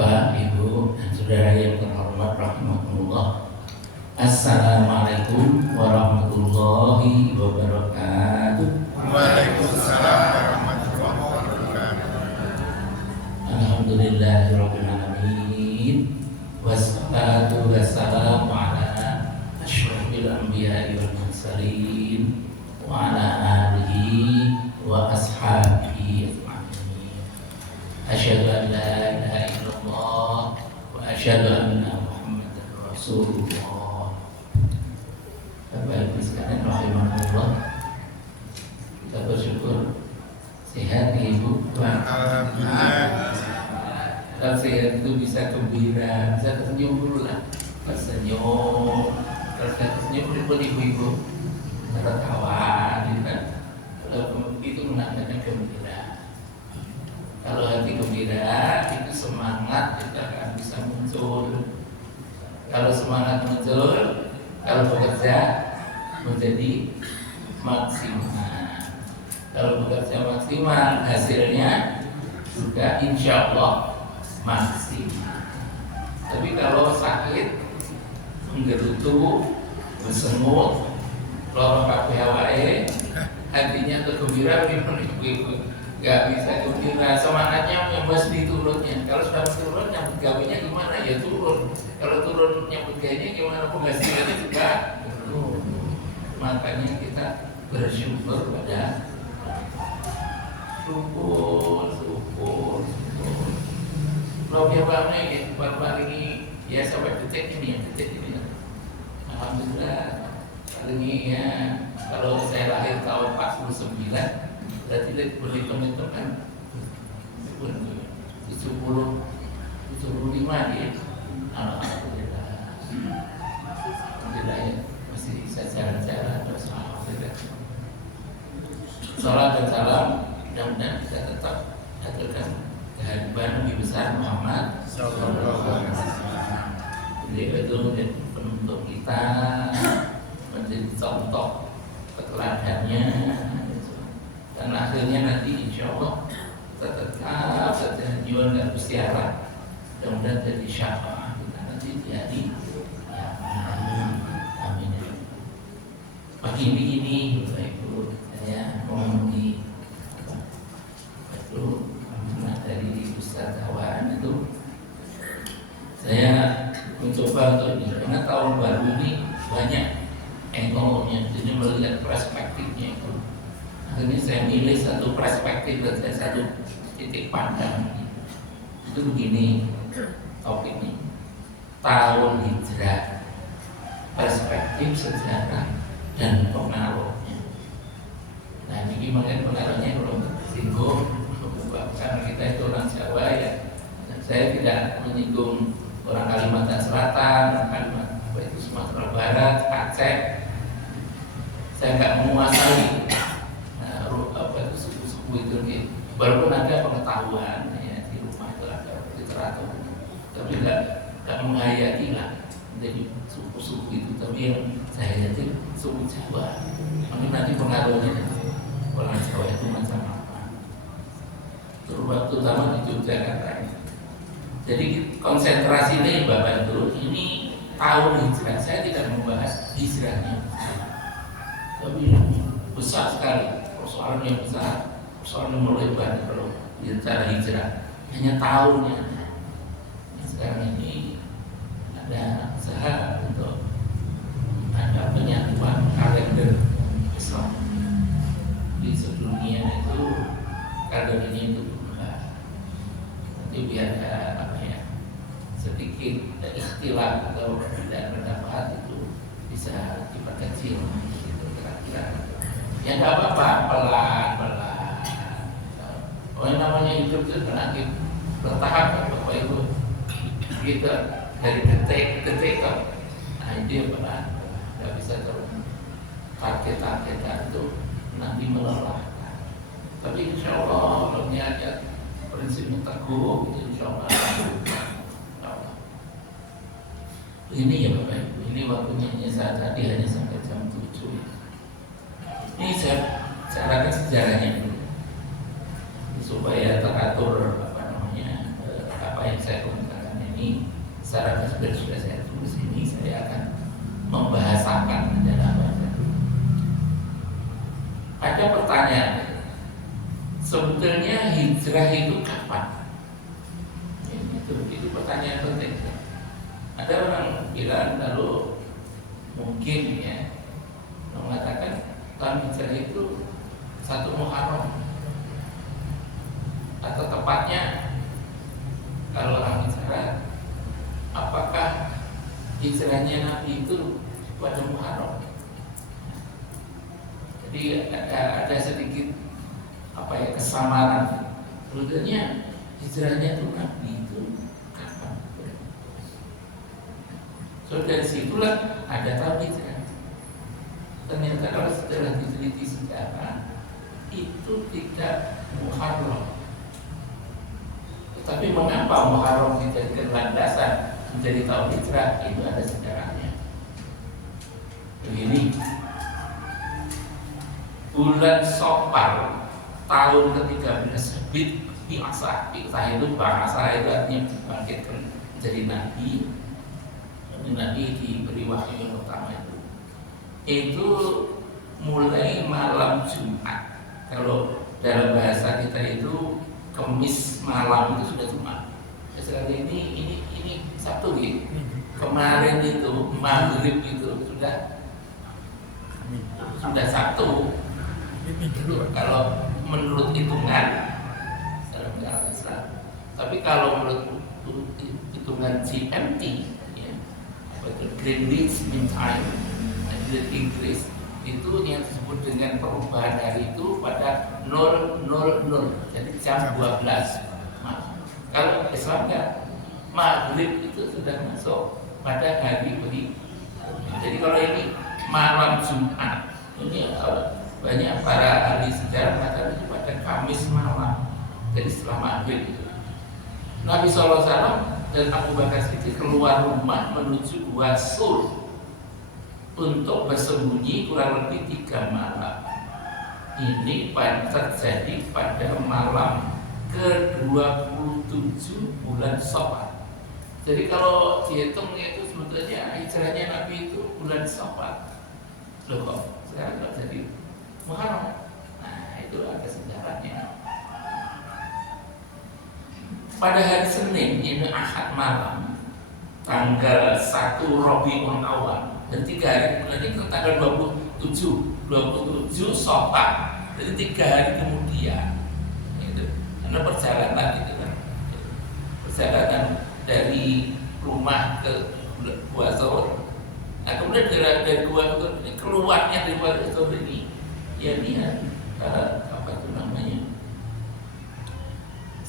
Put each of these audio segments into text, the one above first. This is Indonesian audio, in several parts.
Bapak, Ibu, dan saudara yang terhormat rahimakumullah. Assalamualaikum warahmatullahi wabarakatuh. Waalaikumsalam warahmatullahi wabarakatuh. Alhamdulillahirabbil alamin. Wassalatu wassalamu ala asyrofil anbiya'i wal mursalin wa ala alihi wa ashabihi ajma'in. Asyhadu an la ilaha illallah wa asyhadu anna Muhammadar Rasulullah. Bapak Ibu sekalian rahimahullah, kita bersyukur sehat Ibu. Alhamdulillah. Kalau sehat itu bisa gembira, bisa tersenyum dulu lah, tersenyum, terus tersenyum pun ibu-ibu, tertawa, gitu kan. Kalau itu menandakan gembira. Kalau hati gembira, itu semangat kita akan bisa muncul. Kalau semangat muncul, kalau bekerja menjadi maksimal. Kalau bekerja maksimal, hasilnya juga insya Allah maksimal. Tapi kalau sakit, menggerutu, bersengut, lorong kabeh awake, hatinya kegembira, ibu-ibu nggak bisa gembira, semangatnya mesti turunnya. Kalau sudah turun, nyambut gawenya gimana? Ya turun. Kalau turun nyambut gawenya gimana? Penghasilannya juga turun. Makanya kita bersyukur pada syukur. Lebih banyak ya, baru ini ya sampai detik ini. Alhamdulillah. Kali ini ya, kalau saya lahir tahun 49, berarti berhitung-hitung kan 75 dia. Alhamdulillah. Alhamdulillah ya, masih bisa jalan-jalan terus. Alhamdulillah. Salam dan salam, mudah-mudahan kita tetap hadirkan kehadiran Nabi besar Muhammad Sallallahu alaihi wasallam. Beliau itu menjadi penuntut kita, menjadi contoh keteladannya, dan akhirnya nanti insya Allah kita tetap bertujuan dan bersiaran, mudah-mudahan jadi syafaat kita nanti di hari kiamat. Amin. Pagi ini Bapak Ibu, saya mau di dari Ustaz Awan itu saya mencoba untuk ini karena tahun baru ini banyak ekonominya, jadi melihat perspektifnya itu. Akhirnya saya milih satu perspektif dan saya satu titik pandang. Itu begini topiknya, tahun hijrah, perspektif sejarah dan pengaruhnya. Nah ini makanya pengaruhnya belum singgung. Karena kita itu orang Jawa ya, dan saya tidak menyinggung orang Kalimantan Selatan, orang Kalimantan itu Sumatera Barat, Aceh. Saya nggak menguasai suku-suku itu, walaupun ada pengetahuan ya, di rumah itu ada literatur, tapi nggak menghayati lah menjadi suku-suku itu. Tapi yang saya hayati suku Jawa. Mungkin nanti pengaruhnya orang Jawa itu macam apa? Terutama di Yogyakarta. Jadi konsentrasi ini Bapak Ibu, ini tahun hijrah. Saya tidak membahas hijrahnya, tapi besar sekali persoalan yang besar, persoalan yang melebar kalau bicara hijrah. Hanya tahunnya. Sekarang ini ada usaha untuk ada penyatuan kalender Islam di seluruh dunia itu. Kalender ini itu biar sedikit ikhtilaf atau perbedaan pendapat itu bisa diperkecil gitu kira-kira. Ya nggak apa-apa, pelan-pelan. Oh yang namanya hidup itu kan bertahap kan Bapak Ibu. Gitu dari detik kan. Nah itu pelan, nggak bisa terus target-targetan itu nanti melelahkan. Tapi insya Allah kalau niatnya prinsipnya teguh, itu insya Allah. Ini ya Bapak Ibu, ini waktunya saat tadi hanya sampai jam 7. Ini saya akan sejarahnya dulu supaya teratur apa yang saya komentar. pertanyaan, sebetulnya hijrah itu kapan? Itu pertanyaan penting. Ada orang bilang lalu mungkin ya mengatakan tahun hijrah itu 1 Muharram, atau tepatnya kalau orang bicara apakah hijrahnya Nabi itu pada Muharram. Jadi ada sedikit kesamaran. Sebetulnya hijrahnya itu Nabi itu kapan? So dari situlah ada tahun hijrah. Ternyata kalau setelah diteliti sejarah itu tidak Muharram. Tetapi mengapa Muharram dijadikan landasan menjadi tahun hijrah? Itu ada sejarahnya. Begini, bulan Safar tahun ke-13 biasa itu bahasa itu artinya dibangkitkan menjadi nabi. Nabi diberi wahyu yang pertama itu mulai malam Jumat. Kalau dalam bahasa kita itu Kemis malam itu sudah Jumat. Sekarang ini Sabtu ya. Kemarin itu maghrib itu sudah Sabtu. Kalau menurut hitungan dalam Islam. Tapi kalau menurut hitungan GMT, ya, Greenwich Mean Time, di Inggris itu yang disebut dengan perubahan hari itu pada 000, jadi jam 12. Kalau Islam kan maghrib itu sudah masuk pada hari berikutnya. Jadi kalau ini malam Jumat, ini banyak para ahli sejarah mengatakan itu pada Kamis malam. Jadi setelah maghrib itu Nabi SAW dan Abu Bakar Siddiq keluar rumah menuju Gua Sur untuk bersembunyi kurang lebih 3 malam. Ini terjadi pada malam ke-27 bulan Safar. Jadi kalau dihitungnya itu sebetulnya hijrahnya Nabi itu bulan Safar. Loh kok sekarang kok jadi Muharram? Nah itu ada sejarahnya. Pada hari Senin, ini Ahad malam, tanggal 1 Rabiul Awal, dan 3 hari kemudian ke tanggal 27 Safar, jadi 3 hari kemudian itu. Karena perjalanan itu kan, perjalanan dari rumah ke Gua Sur. Nah kemudian dari Gua Sur ini keluarnya dari Gua Sur ini, ya lihat apa itu namanya,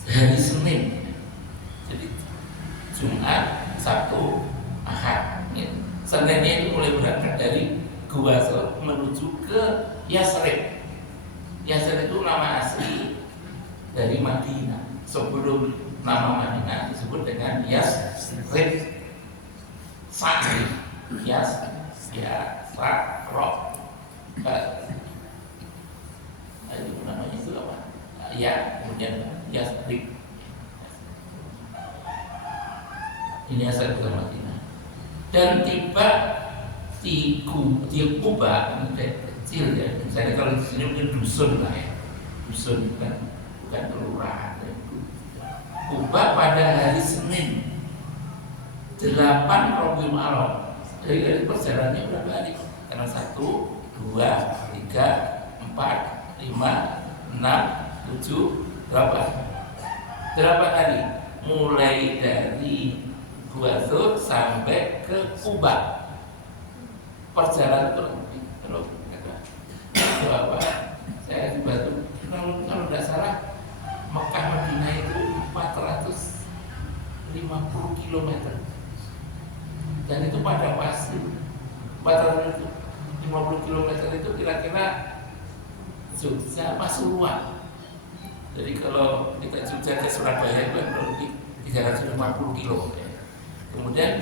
hari Senin. Jadi Jumat, Sabtu, Ahad. Seninnya itu mulai berangkat dari Gua Sur menuju ke Yasrib. Yasrib itu nama asli dari Madinah. Sebelum nama Madinah disebut dengan Yasrib. Sa'ri, Yasrib. Itu namanya itu apa? Ya, kemudian Yasrib. Ini asal ke Madinah. Dan tiba di Kuba, ini kecil ya. Misalnya kalau di sini mungkin dusun lah ya. Dusun bukan kelurahan. Kuba pada hari Senin 8 Rabiul Awal. Dari perjalanannya berapa hari? Karena 1, 2, 3, 4, 5, 6, 7, berapa? 8 hari. Mulai dari Gua Sur sampai ke Kuba. Perjalanan kalau berapa? Saya dibantu. Kalau tidak salah, Mekah Madinah itu 450 km. Dan itu pada pasir. 450 km itu kira-kira Jogja Pasuruan. Jadi kalau kita Jogja ke Surabaya itu lebih 350 km. Kemudian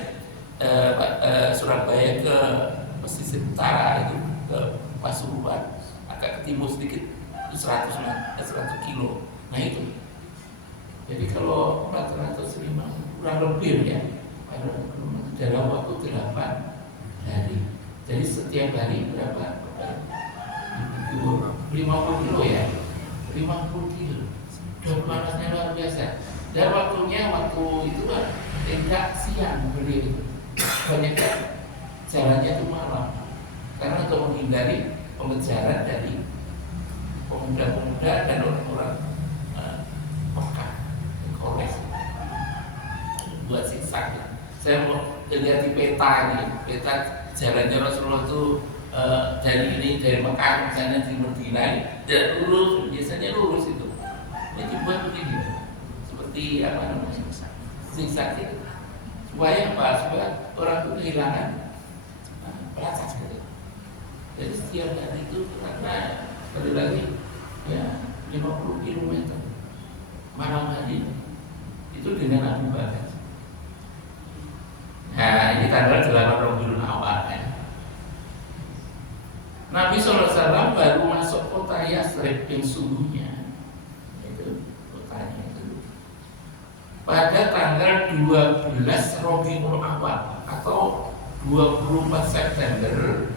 Surabaya ke pesisir utara itu ke Pasuruan, agak ke timur sedikit itu 100 kilo. Nah itu. Jadi kalau 450 kurang lebih ya dalam waktu 8 hari. Jadi setiap hari berapa? 50 km. saja. Dan waktunya waktu itu kan tidak siang beliau itu. Banyak jalannya itu malam. Karena untuk menghindari pengejaran dari pemuda-pemuda dan orang-orang Mekah, Quraisy buat siksa. Saya mau lihat di peta nih, peta jalannya Rasulullah itu dari Mekah misalnya di Madinah dan lurus, biasanya lurus itu. Ini dibuat begini, seperti apa namanya, zigzag itu. Supaya apa? Supaya orang itu kehilangan batas gitu. Jadi setiap hari itu karena sekali lagi ya 50 km malam hari itu dengan Abu Bakar. Nah ini tanggal 8 Rabiul Awal ya. Nabi SAW baru masuk kota Yathrib yang sungguhnya itu kotanya itu pada tanggal 12 Rabiul Awal atau 24 September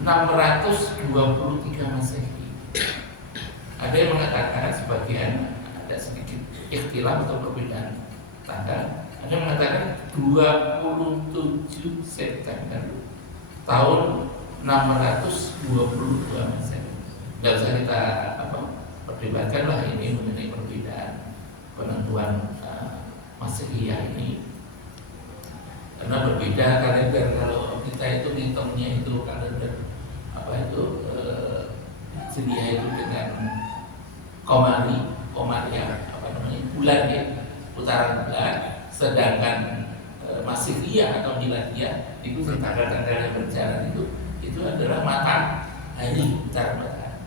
623 Masehi. Ada yang mengatakan sebagian ada sedikit ikhtilaf atau perbedaan tanggal. Ada yang mengatakan 27 September tahun 622 Masehi. Tidak usah kita perdebatkan lah ini mengenai perbedaan penentuan Masehiyah ini. Karena berbeda kalender. Kalau kita itu ngitungnya itu kalender Hijriah itu dengan komariah bulan ya, putaran bulan. Sedangkan Masihiyah atau Miladiyah itu tanggal-tanggal yang berjalan itu adalah matahari, putaran matahari.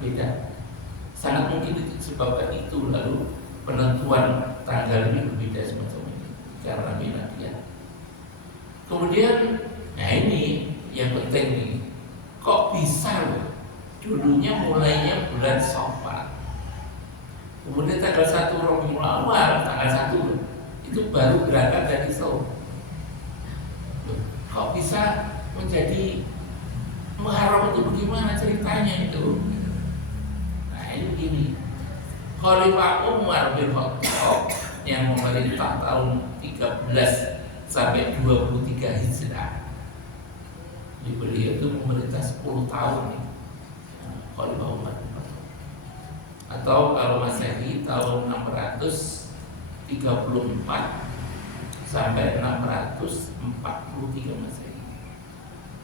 Beda. Sangat mungkin itu sebabkan itu lalu penentuan tanggal ini berbeda semacam ini karena Miladiyah. Kemudian, nah ini yang penting nih, kok bisa loh? Dulunya mulainya bulan Syawal, kemudian tanggal 1 Rabiul Awal, tanggal 1 itu baru berangkat dari Saudi. Kok bisa menjadi Muharram itu bagaimana ceritanya itu? Nah ini begini, Khalifah Umar bin Khattab yang memerintah tahun 13 sampai 23 Hijrah. Beliau itu memerintah 10 tahun nih, Khalifah Umar bin Khattab. Atau kalau Masehi tahun 634 sampai 643 Masehi.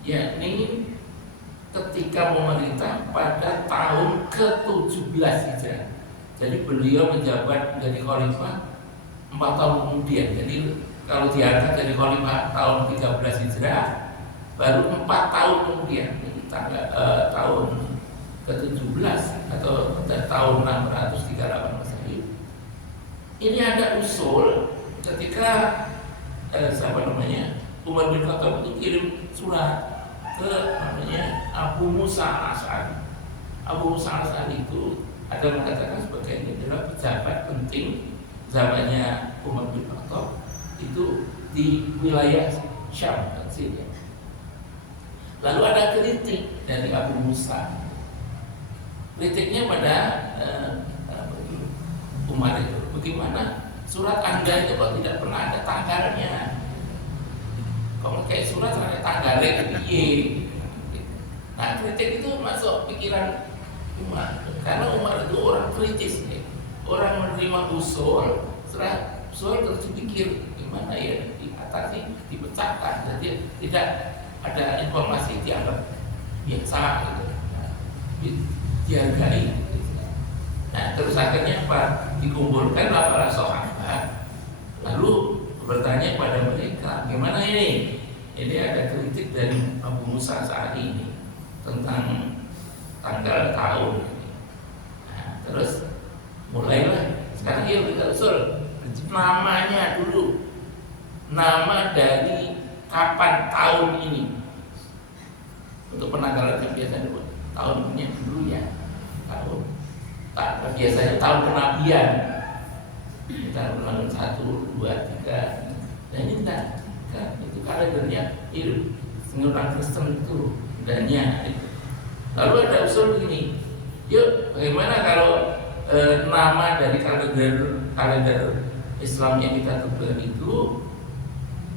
Yakni ketika memerintah pada tahun ke-17 Hijrah. Jadi beliau menjabat menjadi khalifah 4 tahun kemudian. Jadi kalau diangkat jadi khalifah tahun 13 Hijrah, baru 4 tahun kemudian tahun ke-17 atau tahun 638 Masehi. Ini ada usul ketika Umar bin Khattab itu kirim surat ke Abu Musa al-Asy'ari. Abu Musa al-Asy'ari itu ada mengatakan sebagai ini adalah pejabat penting zamannya Umar bin Khattab itu di wilayah Syam dan Syria. Lalu ada kritik dari Abu Musa. Kritiknya pada Umar itu, bagaimana surat Anda itu kok tidak pernah ada tanggalnya? Kalau kayak surat ada tanggalnya piye? Nah, kritik itu masuk pikiran Umar. Karena Umar itu orang kritis nih. Orang menerima usul, setelah usul terus dipikir gimana ya diatasi, dipecahkan. Jadi tidak ada informasi dianggap biasa gitu. Nah, dihargai. Nah, terus akhirnya apa? Dikumpulkanlah para sahabat. Lalu bertanya pada mereka, gimana ini? Ini ada kritik dari Abu Musa Al-Asy'ari ini tentang tanggal tahun. Nah, terus mulailah sekarang kita usul namanya dulu, nama dari kapan tahun ini untuk penanggalan yang biasa dulu tahunnya dulu ya tahun biasanya tahun kenabian kita ulang 1, 2, 3 dan ini enggak itu kalendernya itu orang Kristen itu dannya itu. Lalu ada usul begini, yuk bagaimana kalau nama dari kalender Islam yang kita temukan itu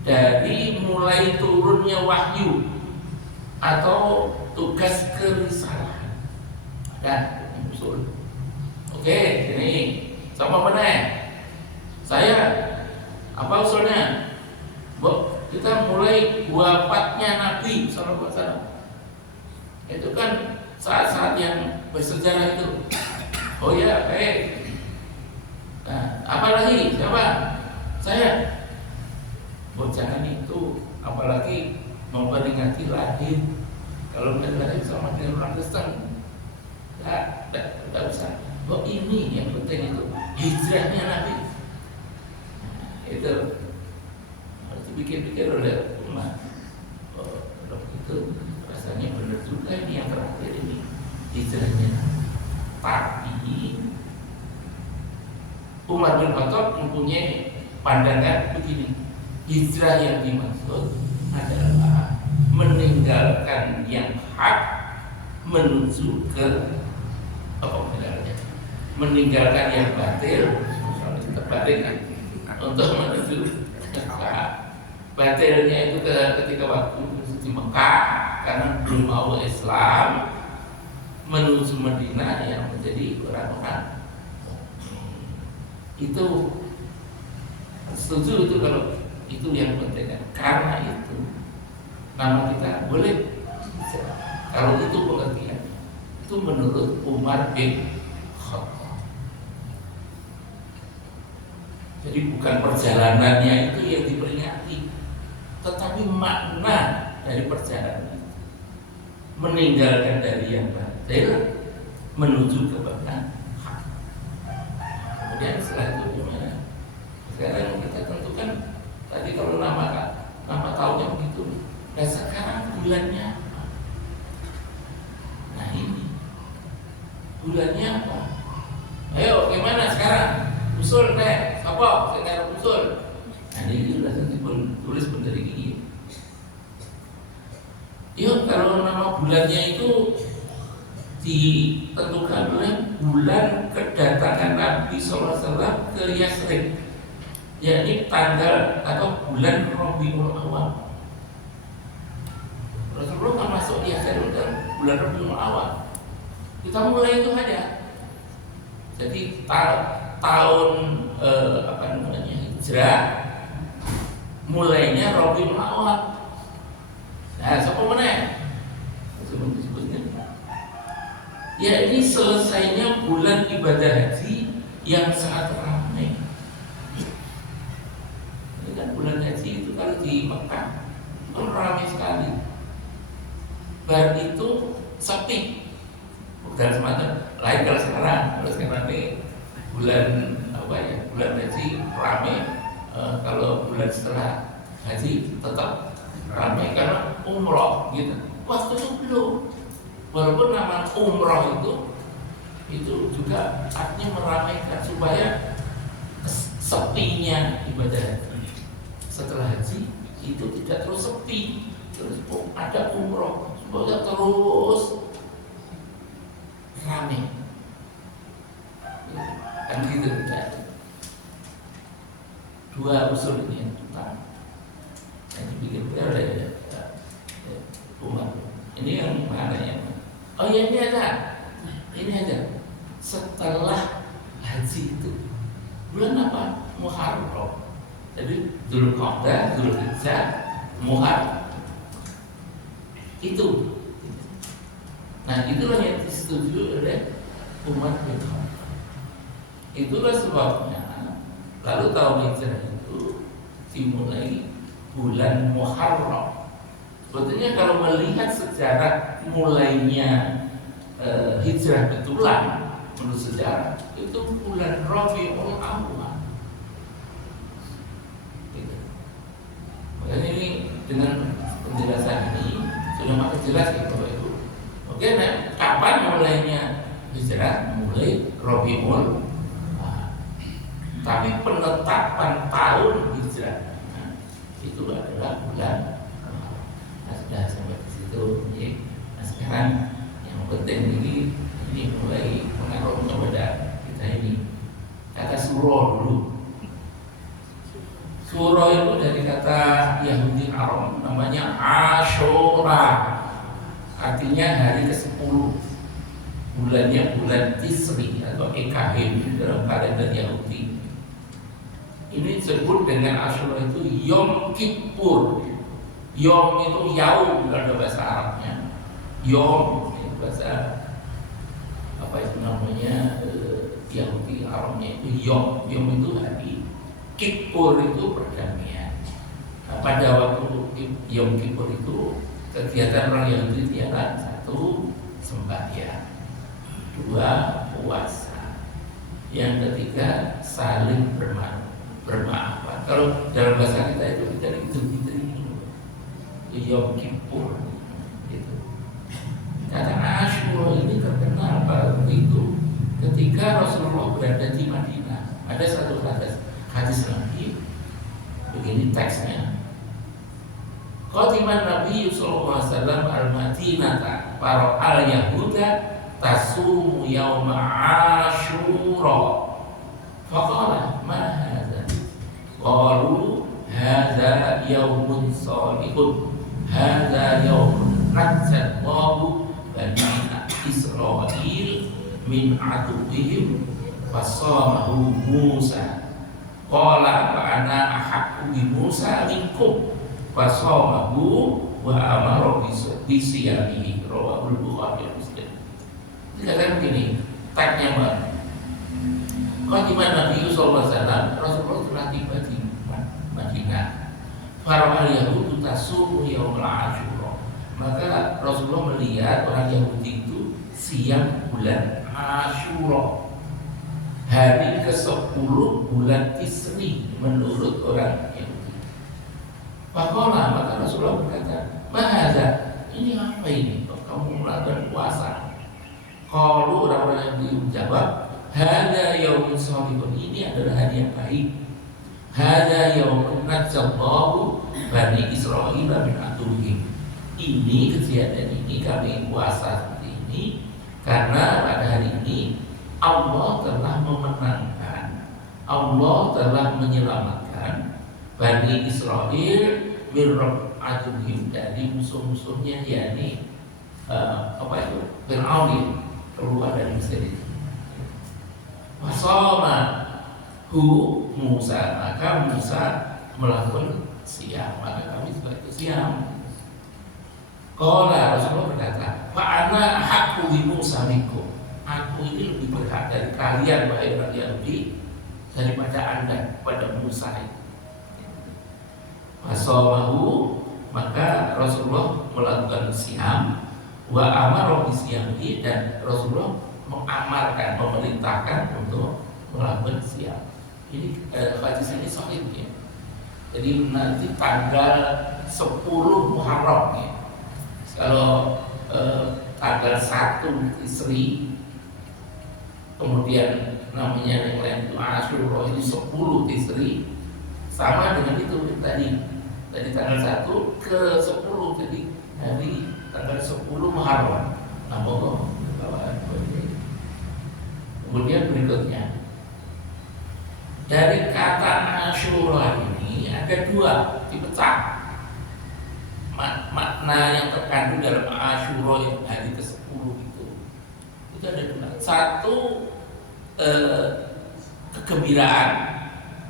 dari mulai turunnya wahyu atau tugas kerisalahan. Dan usul. Oke, ini sama mana? Saya apa usulnya? Bu, kita mulai wafatnya Nabi Sallallahu Alaihi Wasallam. Itu kan saat-saat yang bersejarah itu. Oh ya, baik. Nah, apalagi siapa? Saya. Oh jangan itu, apalagi memperingati lahir. Kalau lahir sama dengan orang Kristen, tidak usah. Oh ini yang penting itu hijrahnya Nabi. Nah, itu harus dipikir-pikir oleh umat. Oh, itu rasanya benar juga ini yang terakhir ini hijrahnya. Tapi Umar bin Khattab mempunyai pandangan begini, hijrah yang dimaksud adalah meninggalkan yang hak menuju ke meninggalkan yang batil, terbalikkan untuk menuju ke hak. Batilnya itu ketika waktu di Mekah karena belum mau Islam, menuju Madinah yang menjadi orang-orang itu setuju itu kalau itu yang penting kan? Karena itu nama kita boleh kalau itu pengertian itu menurut Umar bin Khattab. Jadi bukan perjalanannya itu yang diperingati, tetapi makna dari perjalanan itu meninggalkan dari yang batil menuju kepada hak. Kemudian setelah itu gimana? Sekarang kita tentukan tadi kalau nama tahunnya begitu. Dan sekarang bulannya apa? Nah ini bulannya apa? Ayo gimana sekarang? Usul deh, apa? Sekarang usul. Nah ini sudah tulis benar ini. Yuk kalau nama bulannya itu ditentukan oleh bulan kedatangan Nabi SAW ke Yasrib, yakni tanggal atau bulan Rabiul Awal. Rasulullah kan masuk di Yasrib dalam bulan Rabiul Awal. Kita mulai itu aja. Jadi tahun hijrah mulainya Rabiul Awal. Nah, siapa mana? Sebelum disebutnya. Ya ini selesainya bulan ibadah haji yang sangat ramai. Ini kan bulan haji itu kalau di Mekah itu ramai sekali. Bar itu sepi. Bukan semacam lain kalau sekarang. Kalau sekarang ini bulan bulan haji ramai. Kalau bulan setelah haji tetap ramai karena umroh gitu. Waktu itu belum. Walaupun nama umroh itu juga artinya meramaikan supaya sepinya ibadah haji setelah haji itu tidak terus sepi, terus ada umroh supaya terus ramai. Kan gitu kan. Dua usul ini yang utama yang dibikin oleh umat. Ini yang mana yang oh ya ini ada setelah haji itu bulan apa? Muharram. Jadi Dzulqa'dah, Dzulhijjah, Muharram itu. Nah itulah yang disetujui oleh umat Islam. Itulah sebabnya lalu tahun hijrah itu dimulai bulan Muharram. Sebetulnya kalau melihat sejarah mulainya hijrah betulan menurut sejarah itu bulan Rabiul Awal. Gitu. Makanya ini dengan penjelasan ini sudah makin jelas ya Bapak Ibu. Oke, nah kapan mulainya hijrah? Mulai Rabiul Awal. Tapi penetapan tahun hijrah itu adalah bulan. Nah, sudah sampai di situ. Nah sekarang yang penting ini mulai mengaruh kepada kita suro dulu. Suro itu dari kata Yahudi Arab namanya Ashura, artinya hari ke-10. Bulannya bulan Tisri atau Ekahim dalam kalender Yahudi. Ini disebut dengan Ashura itu Yom Kippur. Yom itu yaum dalam bahasa Arabnya. Yom itu bahasa apa itu namanya Yahudi Arabnya itu Yom. Yom itu hari. Kippur itu perdamaian. Nah, pada waktu Yom Kippur itu kegiatan orang Yahudi ialah 1, sembahyang, 2, puasa, yang ketiga saling bermaafan. Kalau dalam bahasa kita itu kita Idul-Fitri, Yom Kippur gitu. Kata Ashura ini terkenal pada waktu itu ketika Rasulullah berada di Madinah. Ada satu hadis Nabi begini teksnya. Qadiman Nabi sallallahu alaihi wasallam al-Madinata para al-Yahuda tasumu yauma Ashura. Faqala ma hadza? Qalu hadza yaumun salihun. Hadza yaumun najjallahu bani Israil min aduwwihim fasamahu Musa. Qala fa ana ahaqqu bi Musa minkum fasamahu wa amara bi siyamihi. Rawahul Bukhari wa Muslim. Dikatakan begini, tagnya Mbak. Qadiman Nabi sallallahu alaihi wasallam, Rasulullah telah tiba di Madinah. Para Yahudi tasumu yaumul Ashura. Maka Rasulullah melihat orang Yahudi itu siang bulan Ashura, hari ke-10 bulan Tisri menurut orang Yahudi. Maka Rasulullah berkata, "Mahadza? Ini apa ini? Kok kamu melakukan puasa?" Kalau orang-orang Yahudi menjawab, "Hadza yaumun shalihun." Ini adalah hari yang baik. Hadza yaumun najjallahu bani Israil min aduwwihim. Ini kejadian ini kami puasa seperti ini karena pada hari ini Allah telah memenangkan, Allah telah menyelamatkan Bani Israel min aduwwihim dari musuh-musuhnya, yakni apa itu? Fir'aun, keluar dari Mesir itu. Wasamahu Musa, maka Musa melakukan siam, maka kami juga itu siam. Qala Rasulullah berkata, fa ana haqqu bi Musa minkum. Aku ini lebih berhak dari kalian wahai orang Yahudi daripada Anda pada Musa. Wasamahu, maka Rasulullah melakukan siam, wa amara bi siyamihi, dan Rasulullah mengamarkan, memerintahkan untuk melakukan siam. Ini hadis ini sahih ya. Jadi nanti tanggal 10 Muharram ya. Kalau tanggal 1 Tisri, kemudian namanya yang lain itu Ashura, ini 10 Tisri, sama dengan itu tadi tanggal 1 ke 10, jadi hari tanggal 10 Muharram. Nah, kemudian berikutnya dari kata Ashura ini ada 2 dipecah. Makna yang terkandung dalam Ashura yang hari ke-10 itu ada 2. Satu, kegembiraan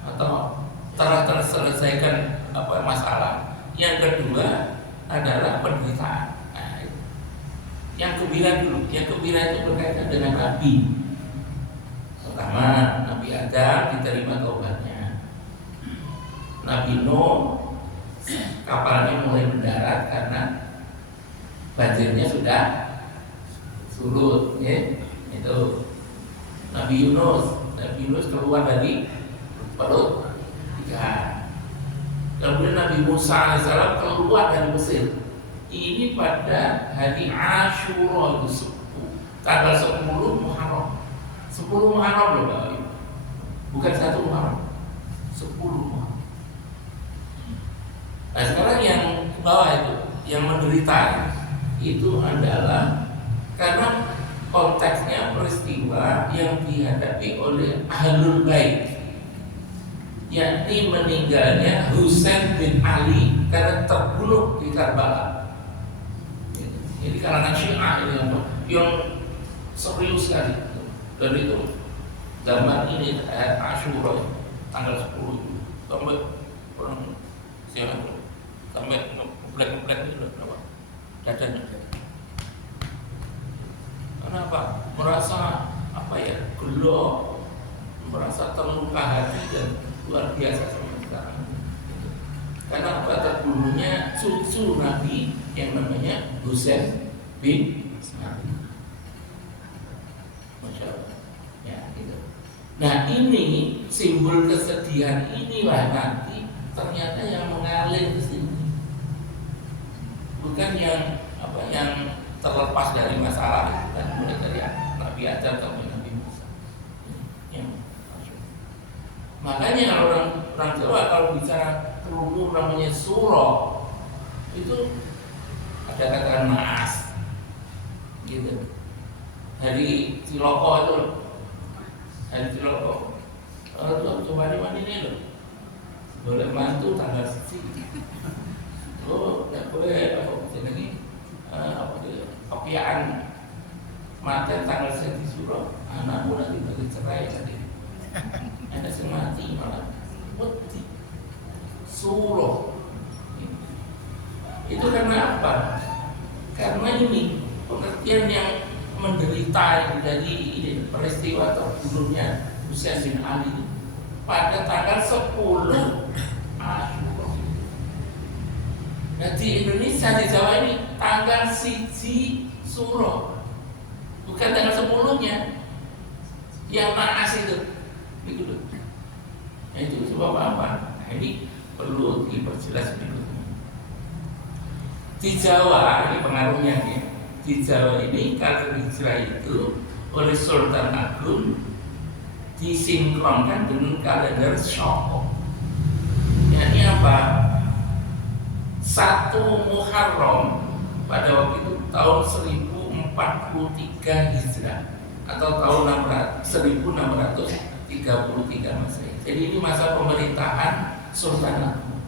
atau telah terselesaikan masalah. Yang kedua adalah penderitaan. Nah, yang gembira dulu. Yang gembira itu berkaitan dengan Nabi. Pertama, Nabi Adam diterima taubatnya. Nabi Nuh kapalnya mulai mendarat karena banjirnya sudah surut, ya. Itu Nabi Yunus keluar dari perut ikan. Kemudian Nabi Musa AS keluar dari Mesir. Ini pada hari Ashura itu tanggal 10 Muharram. 10 Muharram loh Bapak Ibu. Bukan 1 Muharram. 10 Muharram. Nah, sekarang yang bawah itu, yang menderita itu adalah karena konteksnya peristiwa yang dihadapi oleh Ahlul Bait, yakni meninggalnya Husain bin Ali karena terbunuh di Karbala. Jadi kalangan Syiah ini yang serius sekali. Dan itu zaman ini Asyura tanggal 10 itu sampai orang siapa itu sampai ngeblek itu kenapa? Dadanya. Kenapa? Merasa apa ya? Gelo, merasa terluka hati dan luar biasa sampai sekarang. Karena apa? Terbunuhnya cucu Nabi yang namanya Husain bin Ali. Masya Allah. Ya, gitu. Nah ini simbol kesedihan inilah nanti ternyata yang mengalir ke sini, bukan yang apa yang terlepas dari masalah dan mulai dari Nabi Adam sampai Nabi Musa. Ya. Makanya orang Jawa kalau bicara kerungu namanya suro itu ada kata naas, gitu. Dari Ciloko itu, dari Ciloko. Coba di mana ini loh, boleh mantu tanggal siji. Oh, tidak boleh apa lagi apa itu kopiaan mati tanggal siji suro. Anakmu nanti bagi cerai tadi. Ada yang mati malah mati suro. Itu karena apa? Karena ini pengertian yang menderita dari ini peristiwa terbunuhnya Husain bin Ali pada tanggal 10 Asyura. Nah di Indonesia, di Jawa ini tanggal 1 Suro, bukan tanggal 10-nya yang naas itu. Gitu. Nah itu sebab apa? Nah, ini perlu diperjelas berikutnya. Di Jawa ini pengaruhnya ya. Di Jawa ini kalender hijrah itu oleh Sultan Agung disinkronkan dengan kalender Syawal. Ini apa? 1 Muharram pada waktu itu tahun 1043 Hijrah atau tahun 1633 Masehi. Jadi ini masa pemerintahan Sultan Agung.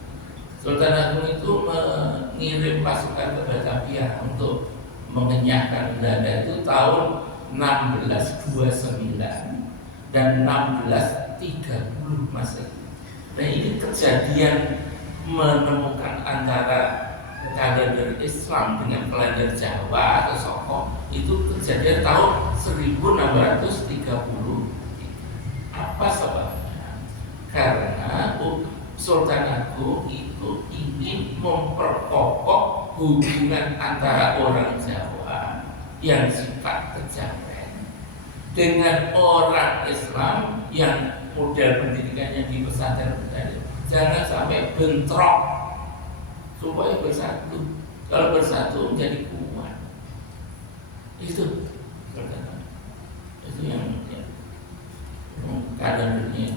Sultan Agung itu mengirim pasukan ke Batavia untuk mengenyahkan Belanda itu tahun 1629 dan 1630 Masehi. Nah ini kejadian menemukan antara kalender Islam dengan kalender Jawa atau Soko itu kejadian tahun 1630. Apa sebabnya? Karena Sultan Agung itu ingin memperkokoh hubungan antara orang Jawa yang sifat kejawen dengan orang Islam yang model pendidikannya di pesantren. Jangan sampai bentrok, supaya bersatu. Kalau bersatu menjadi kuat. Itu yang kalendernya.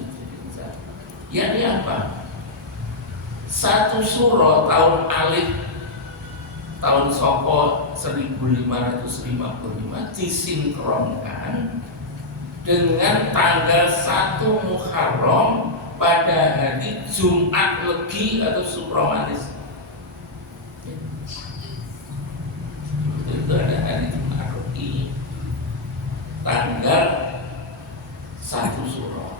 Ya ini apa? 1 Suro tahun Alif tahun Soko 1555 disinkronkan dengan tanggal 1 Muharram pada hari Jumat Legi atau Supromatis. Itu ada hari Jumat Legi tanggal 1 Suro.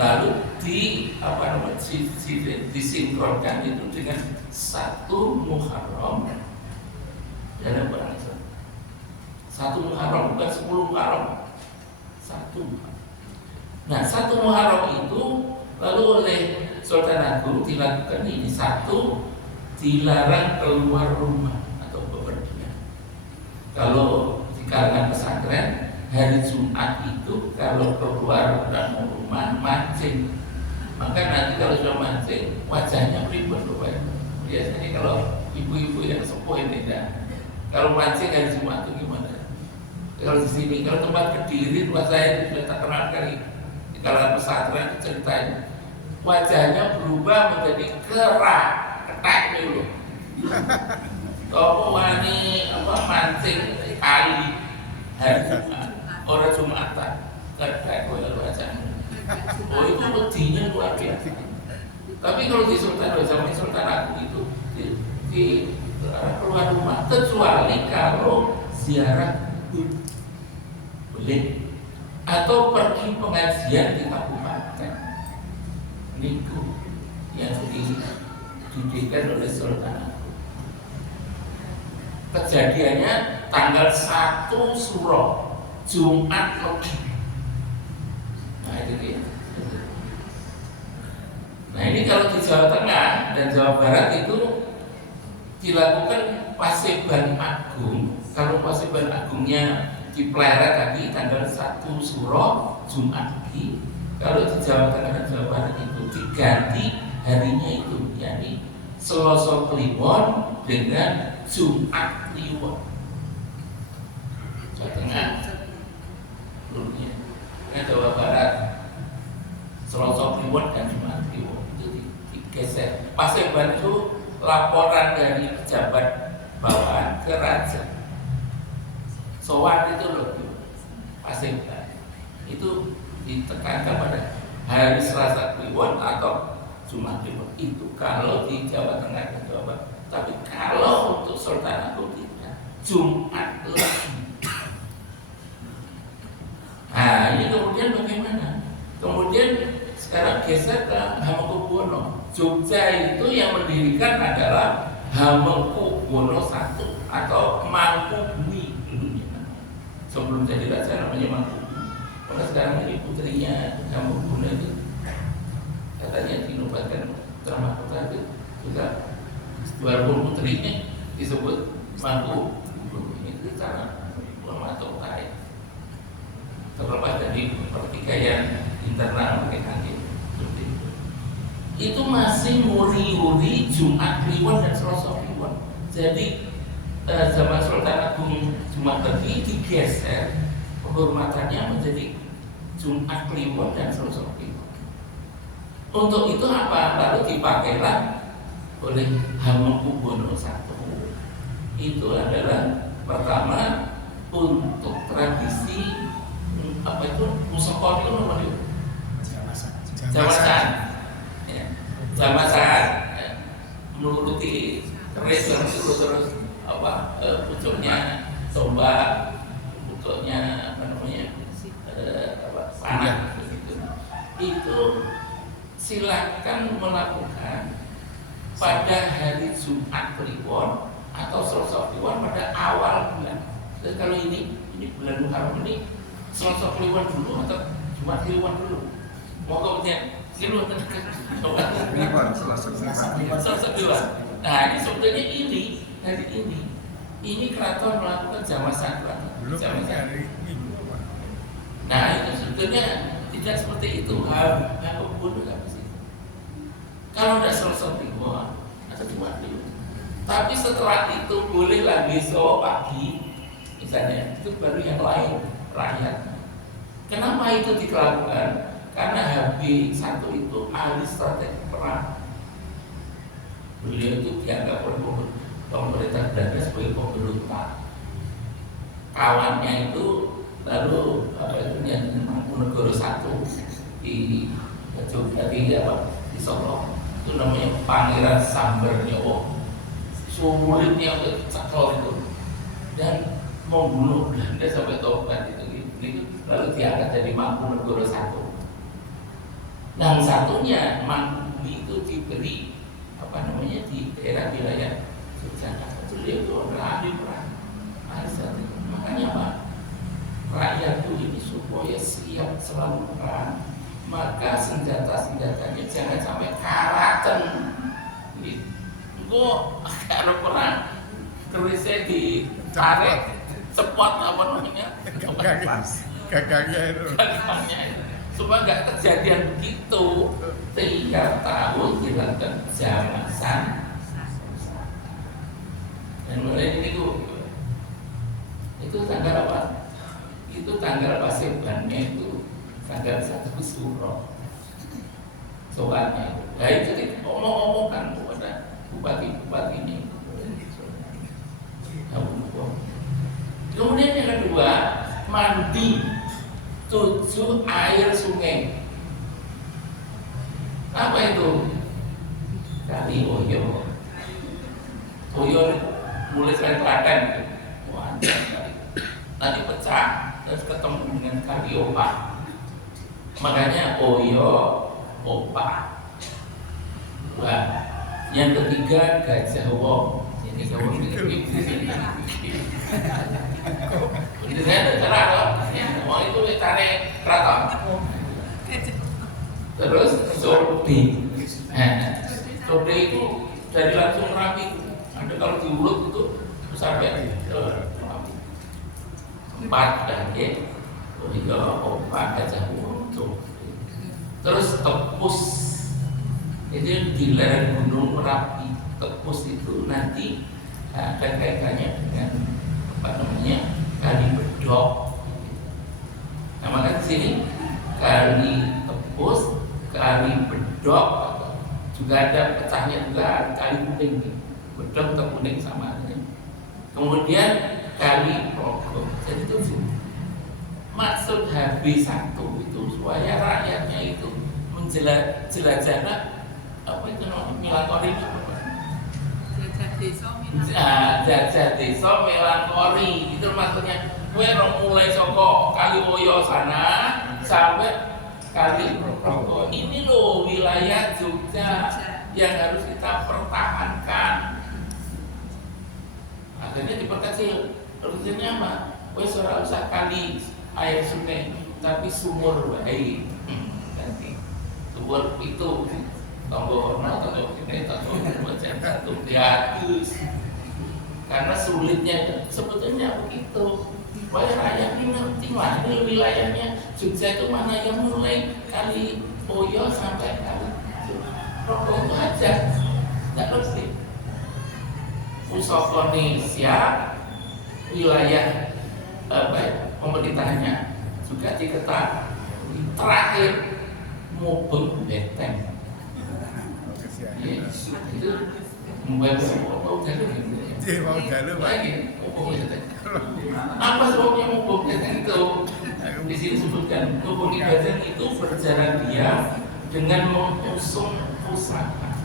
Lalu disinkronkan itu dengan 1 Muharram dalam bahasa 1 Muharram bukan 10 Muharram, 1 Muharram. Nah 1 Muharram itu lalu oleh Sultan Agung dilakukan ini. 1, dilarang keluar rumah atau bepergian. Kalau di kalangan pesantren hari Jumat itu kalau keluar dan mau rumah mancing, maka nanti kalau sudah mancing wajahnya ribet rupanya. Biasanya kalau ibu-ibu yang sepuh ini tidak. Kalau mancing hari Jumat itu gimana? Kalau di sini, kalau tempat Kediri, rumah saya sudah tak kenal kali. Di kalangan pesantren itu ceritanya wajahnya berubah menjadi kerak, ketak dulu. Kalau wani mancing kali hari Jumat, orang Jumatan, kadang koyo wajahmu. Oh itu medinya luar biasa. Tapi kalau di Sultan Agung itu di keluar rumah kecuali kalau ziarah boleh atau pergi pengajian di kabupaten niku yang didirikan oleh Sultan Agung. Kejadiannya tanggal 1 Suro Jumat Legi. Nah itu dia. Nah ini kalau di Jawa Tengah dan Jawa Barat itu dilakukan Paseban Agung. Kalau Paseban Agungnya dipelihara tadi tanggal 1 Suro Jumat Legi. Kalau di Jawa Tengah dan Jawa Barat itu diganti harinya itu, yakni Selasa Kliwon dengan Jumat Kliwon. Jawa Tengah, dulunya. Nah, Jawa Barat Selasa Kliwon dan Jumat Kliwon itu digeser. Paseban itu laporan dari pejabat bawahan ke raja. Sowan itu loh, Paseban itu ditekankan pada hari Selasa Kliwon atau Jumat Kliwon itu kalau di Jawa Tengah dan Jawa Barat. Tapi kalau untuk Sultan Agung tidak, Jumat Legi. Nah ini kemudian bagaimana? Kemudian sekarang geser ke Hamengkubuwono. Jogja itu yang mendirikan adalah Hamengkubuwono I atau Mangkubumi dulunya. Sebelum jadi raja namanya Mangkubumi. Karena sekarang ini putrinya Hamengkubuwono itu katanya dinobatkan putra mahkota itu juga walaupun putrinya disebut Mangkubumi. Itu cara atau kait terlepas dari pertikaian internal mereka itu masih muri-muri Jumat Kliwon dan Selasa Kliwon. Jadi zaman Sultan Agung Jumat Legi digeser penghormatannya menjadi Jumat Kliwon dan Selasa Kliwon. Untuk itu apa? Lalu dipakailah oleh Hamengkubuwono I. Itu adalah pertama untuk tradisi apa itu musafir itu namanya jamasan. Jamasan menuruti keris terus apa pucuknya tombak, pucuknya apa namanya panah begitu. Itu silakan melakukan pada hari Jumat Kliwon atau Selasa Kliwon pada awal bulan. Jadi kalau ini bulan Muharram ini Selasa Kliwon dulu atau Jumat Kliwon dulu? Mau kemudian Kliwon Selasa Kliwon. Nah ini sebetulnya ini hari ini keraton melakukan jamasan keraton. Nah itu sebetulnya tidak seperti itu. Hamengkubuwono nggak bisa. Kalau tidak Selasa Kliwon atau Jumat Kliwon. Tapi setelah itu bolehlah besok pagi misalnya itu baru yang lain rakyat. Kenapa itu dilakukan? Karena HB1 itu ahli strategi perang. Beliau itu dianggap oleh pemerintah Belanda sebagai pemberontak. Kawannya itu lalu apa itu yang Mangkunegoro I di Jogja di Solo itu namanya Pangeran Sambernyowo. Sulitnya untuk cakol itu dan membunuh Belanda sampai tobat itu lalu diangkat jadi Mangkunegoro I. Yang satunya Mangkubumi itu diberi apa namanya di daerah wilayah Yogyakarta. Beliau itu adalah ahli perang. Makanya apa? Rakyat itu ini supaya siap selalu perang, maka senjata-senjatanya jangan sampai karaten. Engko kalau perang kerisnya ditarik cepot apa namanya? Gagangnya itu. Supaya nggak kejadian begitu. Tiap tahun dilakukan jamasan. Dan mulai ini itu tanggal apa? Itu tanggal Pasebannya itu tanggal 1 Suro. Soalnya, nah itu omong-omongkan kepada bupati-bupati ini. Kemudian yang kedua, mandi 7 air sungai. Apa itu? Kali Oyo. Oyo mulai dari Klaten. Wah, nanti pecah terus ketemu dengan Kali Opa. Makanya Oyo Opa. Wah, yang ketiga Gajah Wong. Ini kamu ini saya cara mau itu tarik keraton. Terus Sobe. Sobe itu dari langsung rapi. Ada kalau diulut itu sampai 4 dan Opa Gajah Wong. Terus Tepus. Itu di lereng Gunung Merapi. Tepus itu nanti ada kaitannya dengan apa namanya Kali Bedok. Nah maka di sini Kali Tepus, Kali Bedok, juga ada pecahnya juga Kali Kuning. Bedok atau Kuning sama. Kemudian Kali Progo. Jadi itu maksud HB1 itu supaya rakyatnya itu menjelajah apa itu namanya melankoli. Jajah desa melankoli itu maksudnya kowe mulai saka Kali Oyo sana sampai Kali Progo. Ini loh wilayah Jogja yang harus kita pertahankan. Akhirnya diperkecil. Artinya apa? Kowe ora usah kali air sungai tapi sumur wae. Ganti. Sumur itu tonggo hormat atau kita tahu macam satu gratis karena sulitnya sebetulnya begitu. Supaya rakyat ini ngerti lah ini wilayahnya Jogja itu mana yang mulai Kali Oyo sampai Kali Progo itu aja tidak ngerti. Pusaka Indonesia wilayah pemerintahannya juga diketahui. Terakhir Mubeng Beteng. Itu membuat mau jalur gitu. Mau jalur lagi. Apa sebabnya Mubeng Beteng itu? Di sini sebutkan Mubeng Beteng itu berjalan diam dengan mengusung pusaka.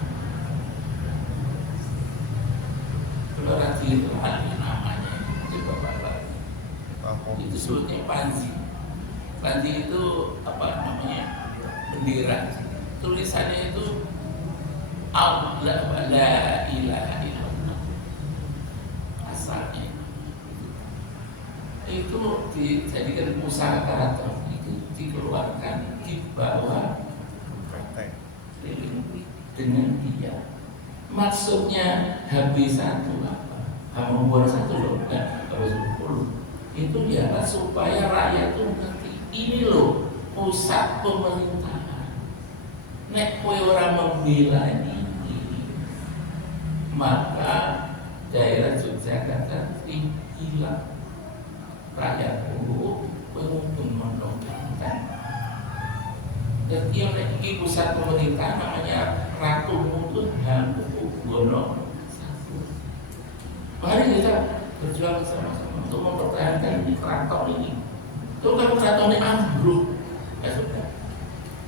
Berarti itu namanya itu bapak. Itu sebutnya Panji. Panji itu apa namanya? Bendera. Tulisannya itu Allah la ilaha illallah. Asalnya itu dijadikan pusaka keraton itu dikeluarkan di bawah dengan dia. Maksudnya habis satu apa? Membuat satu loh, kan? Harus 10. Itu dialah supaya rakyat itu ngerti ini loh pusat pemerintahan. Nek kowe ora membela ini, maka daerah Yogyakarta hilang. Rakyat kowe mungkin mendongkrakkan. Dan yang ini pusat pemerintahan namanya Ratu Mutu Hamengkubuwono I. Mari kita berjuang sama-sama untuk mempertahankan di keraton ini. Itu kan keraton ini ambruk, ya sudah.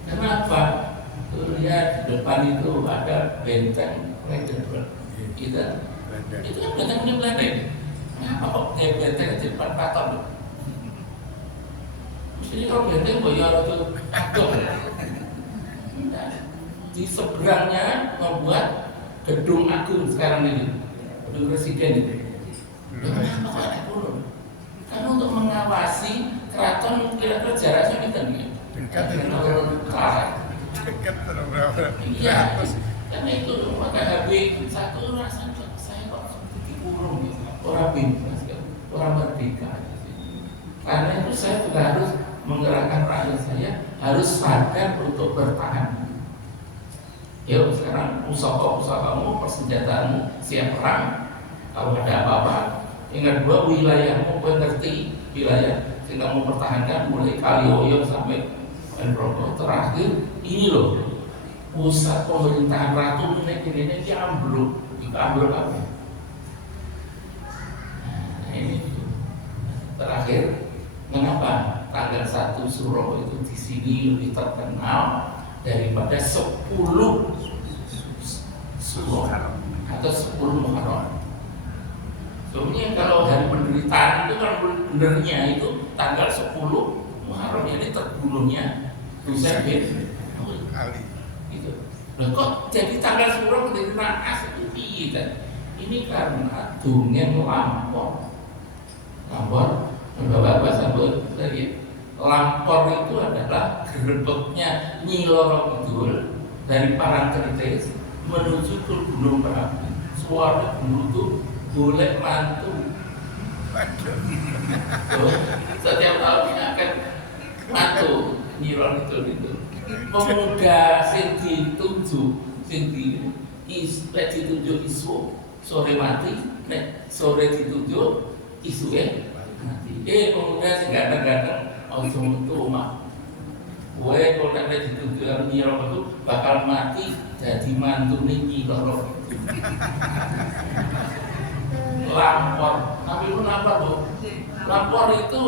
Kenapa? Lihat di depan itu ada benteng Brandenburg. Itu kan benteng ini Belanda. Apa benteng di depan keraton? Mesti kalau benteng Boyolali itu agung. Di seberangnya membuat gedung agung sekarang ini, gedung presiden itu. Kenapa ada turun? Karena untuk mengawasi keraton kira-kira jaraknya kita nih. Dekat berapa? Iya, karena itu maka HB satu rasanya saya kok seperti dikurung gitu. Orang bebas, orang merdeka. Karena itu saya juga harus menggerakkan rakyat saya harus sadar untuk bertahan. Yuk sekarang pusaka-pusakamu, persenjataanmu siap perang. Kalau ada apa-apa, yang kedua wilayahmu kau ngerti wilayah sehingga kamu pertahankan mulai Kali Oyo sampai Progo. Terakhir ini loh pusat pemerintahan Ratu ini ambruk, itu ambruk apa? Nah ini terakhir Kenapa tanggal 1 Suro itu di sini lebih terkenal daripada 10 Suro atau 10 Muharram? Sebenarnya kalau hari penderitaan itu kan benernya itu tanggal 10 Muharram, ini terbunuhnya Husain bin Ali. gitu. Loh kok jadi tanggal 10 menjadi naas itu piye? Ini karena dongeng lampor. Bapak sambut tadi. Lampor itu adalah gerbeknya Nyi Loro Kidul dari Parangtritis menuju ke Gunung Merapi. Suara dulu tuh boleh mantu. Setiap tahunnya akan mantu Nyi Loro Kidul itu. Pemuda sing dituju, dituju isu sore mati, sore dituju isuke mati. Pemuda sing ganteng-ganteng ojo metu omah. Kowe kok nek dituju karo Nyi Loro itu bakal mati dadi mantune Nyi Loro. Lampor, tapi lu lampor Bu. Lampor itu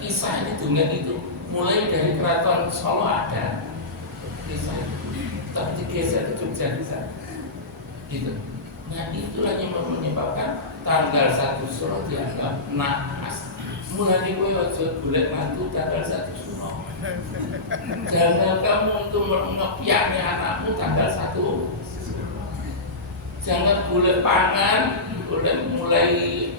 kisah ini dongeng itu mulai dari keraton Solo ada kisah tapi digeser ke Jogja bisa gitu. Nah itulah yang menyebabkan tanggal 1 Suro dianggap naas. Mulai kowe aja golek mantu tanggal 1 Suro. Jangan kamu untuk ngepiaknya anakmu tanggal 1. Jangan golek pangan, golek mulai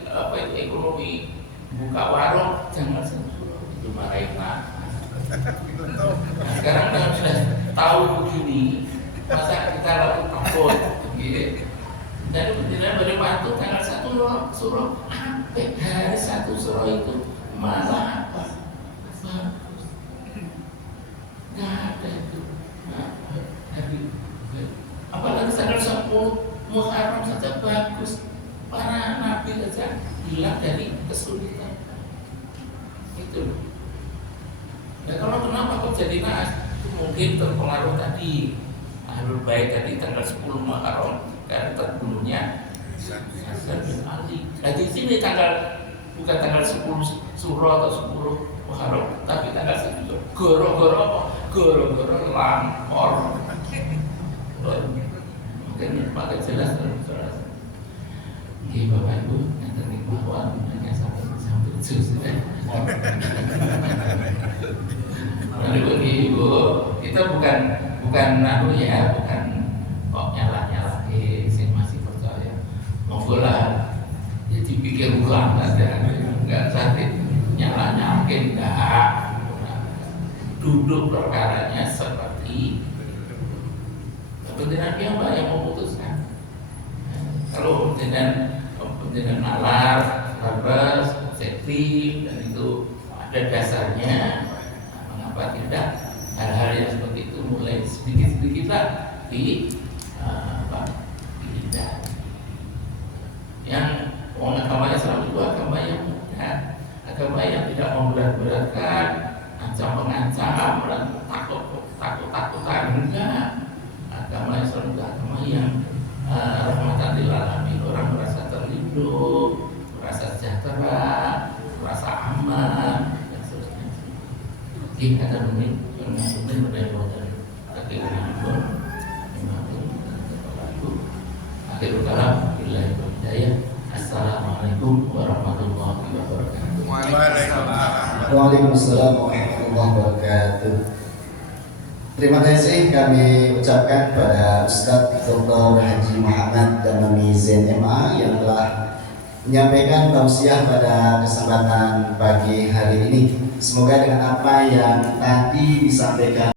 ekonomi buka warung, jangan Suro itu marahin anak. Nah, sekarang kalau sudah tahu begini, masa kita lalu takut, gitu. Dan kemudian bermantu tanggal 1 Suro, hari 1 Suro itu malah apa? Nggak ada itu. Apalagi tanggal 10 Muharram saja bagus. Para nabi saja hilang dari kesulitan. Itu. Ya kalau kenapa kok jadi naas? Itu mungkin terpengaruh tadi Ahlul Bait tadi tanggal 10 Muharram karena terbunuhnya Hasan bin Ali. Nah di sini bukan tanggal 10 Suro atau 10 Muharram, tapi tanggal 10 goro-goro apa? Goro-goro lampor. Mungkin pakai jelas terus. Oke Bapak Ibu, nanti bahwa hanya sampai jus. Ibu, kita bukan ya, bukan kok nyala sih masih percaya. Monggolah, ya dipikir ulang saja, enggak sakit nyala-nyalakin enggak. Duduk perkaranya seperti kepentingan pihak yang memutuskan. Kalau kepentingan nalar, labas, sektif, dan itu ada dasarnya. Mengapa tidak hal-hal yang seperti itu mulai sedikit-sedikitlah dihindari. Yang agamanya selalu itu agama yang mudah, agama yang tidak memberat-beratkan, ancam-mengancam, dan takut-takutan, enggak. Agama yang selalu agama yang rahmatan lil alamin, orang merasa terlindung, merasa sejahtera, merasa aman, dan seterusnya. Jika ada mungkin berdaya dari akhirul kalam billahi wal hidayah. Assalamualaikum warahmatullahi wabarakatuh. Waalaikumsalam warahmatullahi wabarakatuh. Terima kasih kami ucapkan pada Ustadz Dr. Haji Muhammad Damani Zain MA yang telah menyampaikan tausiah pada kesempatan pagi hari ini. Semoga dengan apa yang tadi disampaikan